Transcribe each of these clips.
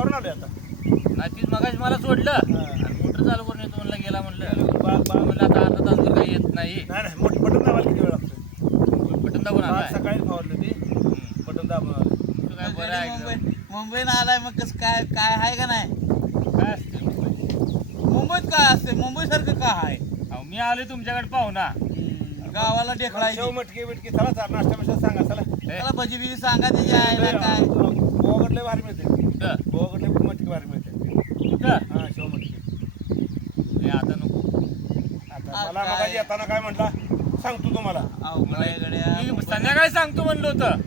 करून आलाय आले आता. नाही तीच मगाशी मला सोडलं. आणि मोटर चालू करून येतो म्हणलं गेला म्हणलं. बाग म्हणलं. आता अर्धा तास तर काही येत नाही. नाही नाही मोठी बटन दाबायला किती वेळ लागतो बटन दाबून बाग आलाय सकाळी फवारली ती. बटन दाबून आलं. काय बरं आहे मुंबई एकदम. मुंबईनं आलाय मग कसं काय काय आहे का नाही? काय असते मुंबई? मुंबईत काय असते? मुंबई सारखं काय आहे? अहो, मी आलोय तुमच्याकडे पाहुणा. गावाला ढेकळा शेव मटकी बिटकी चला चार नाश्ता बिष्टा सांगा चला. त्याला भजी बिजी सांगा त्याची आहे ना काय? गोवाकडले भारी मिळते. कुठं गोवाकडले मटकी भारी मिळते. कुठं हा शेव मटकी हे आता नको. आता मला काय? येताना काय म्हटला? सांगतो तुम्हाला. गड्या. मी संध्याकाळी सांगतो म्हणलं होतं.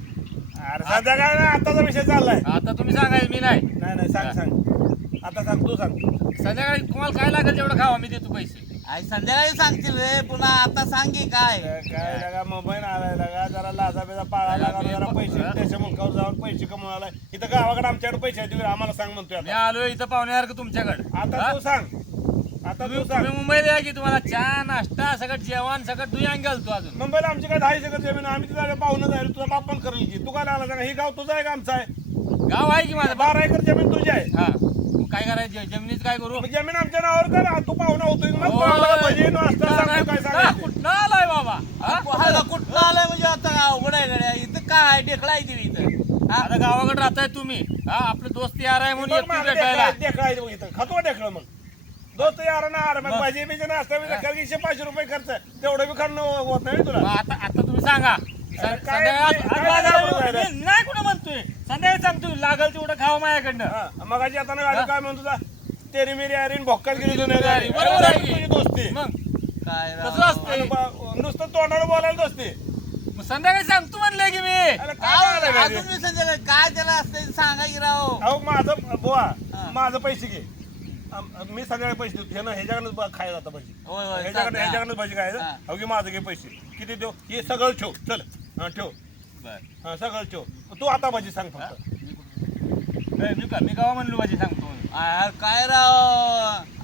अरे संध्याकाळी ना आताचा विषय चाललाय. आता तुम्ही सांगायचं मी नाही. नाही नाही सांग सांग. आता सांग तू सांग. संध्याकाळी तुम्हाला काय लागेल तेवढं खावा मी देतो पैसे. आई संध्याकाळी सांगतील रे. पुन्हा आता सांग काय. काय लगा मुंबईनं आलाय लगा. जरा लाजा बिजा पाळा लागा जरा पैसे त्याच्या मुखावर जाऊन पैसे कमवायला इथं गावाकडे आमच्याकडे पैसे आहेत तुम्ही आम्हाला सांग म्हणतोय मी आता आलोय इथं पाहुण्यासारखं तुमच्याकडे? आता तू सांग. आता तू सांग. तुम्ही मुंबईला या की तुम्हाला चहा नाश्ता सगळं जेवण सगळं दुई घालतो अजून. मुंबईला आमची काय दहा एकर जमीन आहे. आम्ही तिथे पाहुणं जाईल तुझा बाप पण करेल की. तू काय आला सांगा? ही गाव तुझं आहे का आमचं आहे? गाव आहे की माझं बारा एकर जमीन तुझी आहे. हा. काय करायचं? जमिनीत काय करू? जमीन आमच्या नावावर कर. तू पाहुणा काय कुठं- आलाय बाबा? कुठं आलाय म्हणजे आता अवघड आहे गड्या. इथं काय ढेकळा आहे ती इथं? हा? आता गावाकडे राहताय तुम्ही. हा आपलं दोस्त यार आहे म्हणून बघ येतो मागं भेटायला. ढेकळं- ढेकळं आहे बघ इथं. खातो ढेकळं मग? दोस्त यार ना अरे मग. भाजी बिजी नाश्ता बिजा पाचशे रुपये खर्च. तेवढं बी खर्च होत नाही तुला. आता आता तुम्ही सांगा. नाही कुठं म्हणतोय? संध्याकाळी सांगतो लागल तेवढं खावा माझ्याकडनं. हा, मगाशी आता गाडी हा? काय म्हणतो तुझा तेरी मेरी अरे भोक्काच गेली अरे, बरोबर आहे की. तुझी दोस्ती. मग? काय राव. आणि बा- नुसतं तोंडाला बोलायला दोस्ती. मग संध्याकाळी सांगतो म्हणलंय की मी. काय अहो, बोलायला पाहिजे? अजून मी संध्याकाळी काय त्याला असते सांगा की राव. अहो माझं बुवा हा. माझं पैसे घे. आम- मी सगळ्याकडे पैसे देतो. हे ना ह्याच्याकडनं ब- खायला जातं भाजी होय होय ह्याच्याकडे चालतंय, ह्याच्याकडनं भाजी खायचं. हा. अहो माझं घे पैसे. किती देऊ? हे सगळं ठेव. चल. हा ठेव. हा सगळं ठेव. तू आता भाजी सांग फक्त. मी का मी गावा म्हणलो माझी सांगतो काय राव?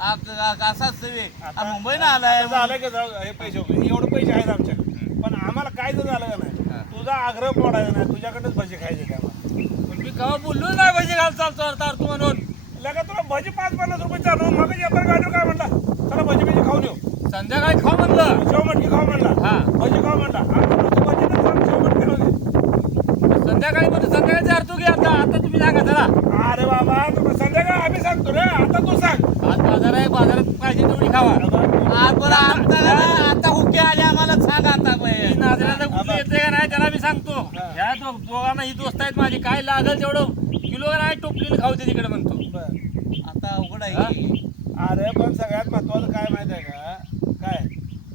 आप- आ- असं असतं बे. आ, मुंबईनं आलाय आता झालं की जाऊ हे पैसे वगैरे एवढे पैसे आहेत आमच्याकडे पण आम्हाला काय जर झालं का हा. नाही तुझा आग्रह मोडायचा नाही. तुझ्याकडेच भाजी खायची आहे आम्हाला पण मी गावा बोललो नाही पाहिजे घाल चालतो अर्धा तू म्हणून. लगा तुला भजी पाच पन्नास रुपये चालू. मग येतात गाडीवर काय म्हणला? चला भजी बिजी खाऊन येऊ. संध्याकाळी खाऊ म्हणलं. शेव मटकी खाऊ म्हणला? हा. भजी खाऊ म्हणलं तू भजी तर सांग, शेव मटकी खाऊ दे. संध्याकाळी संध्याकाळी अर्थ घे आता. आता तुम्ही सांगा चला. अरे बाबा तू संध्याकाळ आम्ही सांगतो रे. आता तू सांग. आज बाजार आहे बाजारात पाहिजे तेवढी खावा. आ, बरं आता आता हुके आले आम्हाला सांग आता. ही नाजऱ्याचं येते का नाही त्याला मी सांगतो. ह्या दो- दोघांना ही दोस्त आहेत माझी. काय लागल तेवढं किलो नाही टोपलीने खाऊ दे तिकडे म्हणतो. बरं. आता अवघड आहे. हा? की. अरे पण सगळ्यात महत्वाचं काय माहिती आहे का? काय?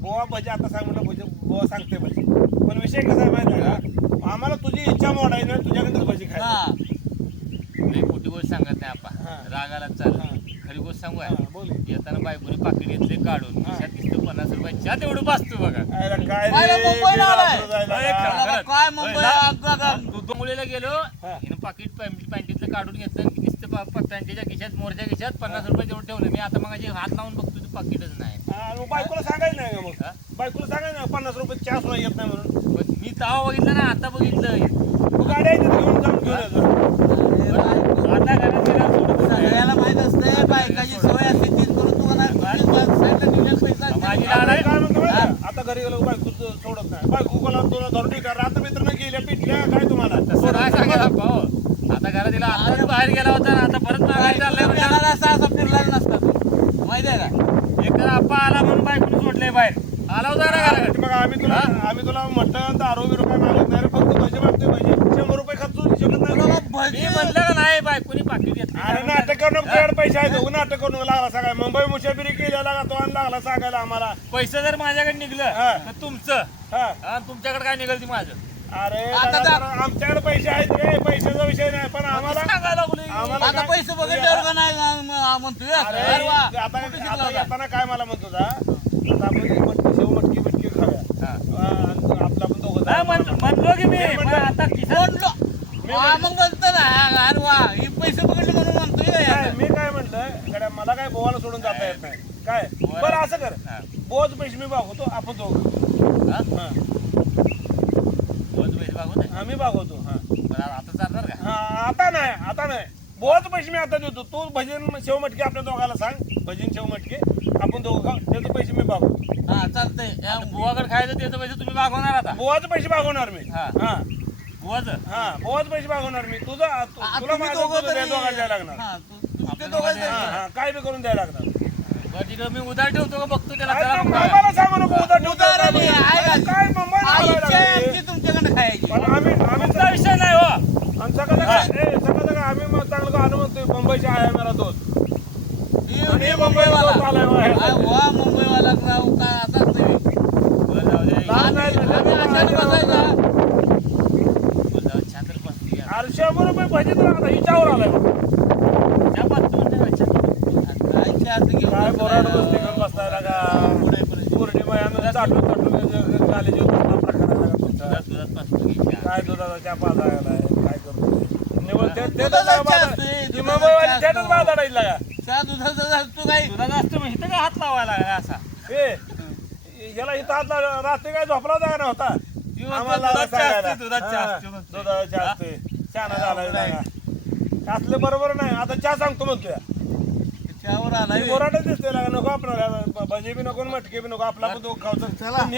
बोवा भजी आता सांग म्हणलं भजी बोवा सांगते भजी. पण विषय कसा आहे माहिती आहे का? आम्हाला तुझी इच्छा मोडायची नाही तुझ्याकडेच भजी खायची हा. लई मोठी गोष्ट सांगत नाही हा. आपण रागाला चाल हा. खरी गोष्ट सांगू हा, आहे बोल. येताना बायकोने पाकिट घेतले काढून. खिशात दिसतं पन्नास रुपयाच्या तेवढं बसतो बघा. काय अरे मुंबईला आलाय. अरे काय मुंबई मुलीला गेलो. हा. हिनं पाकिट पॅन्ट- पॅन्टीतलं काढून घेतलं. आणि नुसतं पा- पा- पॅन्टीच्या खिशात मोरच्या खिशात पन्नास रुपये तेवढं ठेवलं. मी आता मग हात लावून बघतो ते पाकिटच नाही. हा, मग बायकोला सांगायचं नाही का मग? हा? बायकोला सांगायचं ना पन्नास रुपये चहा सुद्धा येत नाही म्हणून. पण मी तवा बघितलं ना आता बघितलं तू गाडी आहे तिथे घेऊन जाऊन घेऊन यायचं अरे बायको. आता घरात गेला सोडून सगळ्याला माहीत असते बायकाची सवय असते तीच करून तू म्हणा, कुठलीच बात साईडला ठेवलेला पैसा असते. माझी आता लहान काय म्हणतो माहिती आहे? आता घरी गेलो बायको सो- सोडत नाही. आहे रात्र मित्र गेल्या पिटल्या काय तुम्हाला? तसं नाही सांगायला भाऊ. आता घरात तिला आताच बाहेर गेला होता आणि आता परत मागायला चाललाय म्हणजे येणारा असा असा फिरलेला नसता तो. माहिती आहे का? एक तर आप्पा आला म्हणून बायकोने सोडले बाहेर. आला होता ना घराकडे. मग आम्ही तुला आम्ही तुला मटण दारू बिरू काय मागत नाही. रे. फक्त पैसे मागते पाहिजे शंभर रुपये खर्च होऊ शकत नाही. बाबा, का? भजी मी म्हणलं का बायकोनी पाकिट घेतली? अरे नाटक करून तुझ्याकडे पैसे आहेत. हो, नाटक करून लागला सांगाय मुंबई मुशाफिरी केल्या लागा तो आणि लागला सांगायला आम्हाला. पैसे जर माझ्याकडे निघलं. तर तुमचं. हा. आणि तुमच्याकडे काय निघल ती माझं? अरे आता आमच्याकडे पैसे आहेत रे. पैशाचा विषय नाही पण आम्हाला आता पैसे बघितल्यावर का नाही म्हणतोय? आता आता? येताना काय मला म्हणतो आता आपण मटकी मटकी आपला पण दोघं म्हणलो की मी म्हणलं- हा, मग म्हणतो ना अरे वा ही पैसे बघितले म्हणून म्हणतोय का काय? मी काय गड्या मला काय बोवाला सोडून जाता येत नाही. काय? बरं. असं कर. हा. बोज पैसे मी बागवतो आपण दोघं. हा? हा. पैसे. आम्ही बागवतो हा. पण आता चालणार का? हा आता नाही आता नाही. बोच पैसे मी आता देतो. तू भजन शेव मटके आपल्या दोघाला सांग. भजन शेव मटके आपण दोघं खाऊ. त्याचे पैसे मी बागवतो हा चालतंय. बुवाकडे खायचं त्याचं पैसे तुम्ही मागवणार आता. बोवाचे पैसे बागवणार मी. हा. हा. बुवाचं? हा बोवाचे पैसे बागवणार मी. तुझं तु- तुला माझं दोघं तुझं तरी- दोघांना द्यायला लागणार. हा, हा हा काय बी करून द्यायला लागणार. बरं मी उधार ठेवतो का? बघतो त्याला काय मग सांगू नको उधार ठेवतो उधार आहे. का? बोलायला लागले? तुमच्याकडे खायची. पण आम्ही आम्ही तुमचा विषय नाही हो आणि सकाळ सकाळ ए, सकाळ सकाळ आम्ही मग चांगलं गाणं म्हणतोय मुंबईची आहे मेरा दोस्त आणि मुंबईला मुंबईवाला. दोस्त आलाय. हा, मुंबईवाला राव काय असाच नाही बरं जाऊ दे. आम्ही अशाने बरं जाऊ दे, छान तर बसतो या. अरे शंभर रुपये भजी तर आता हिच्यावर आलाय. काय बोराड. गोष्टी चाटून प्रकार तुमचा. दुधाचा करतो निवड ते- ते दुधाचा दुधाचा असतो. दुधाचा असतो मग इथं का हात लावायला लागला असा ए याला इथं हात लावला. रात्री काय झोपला होता का नव्हता आम्हाला सांगायला. असते, हा, असते. दुधाचा चहा लागा. असलं बरोबर नाही. आता चहा सांगतो म्हणतोय. चहावर आला बोराटच दिसते लागा नको आपल्याला भजी बी नको मटके बी नको. आपला पण तो खावतो चला.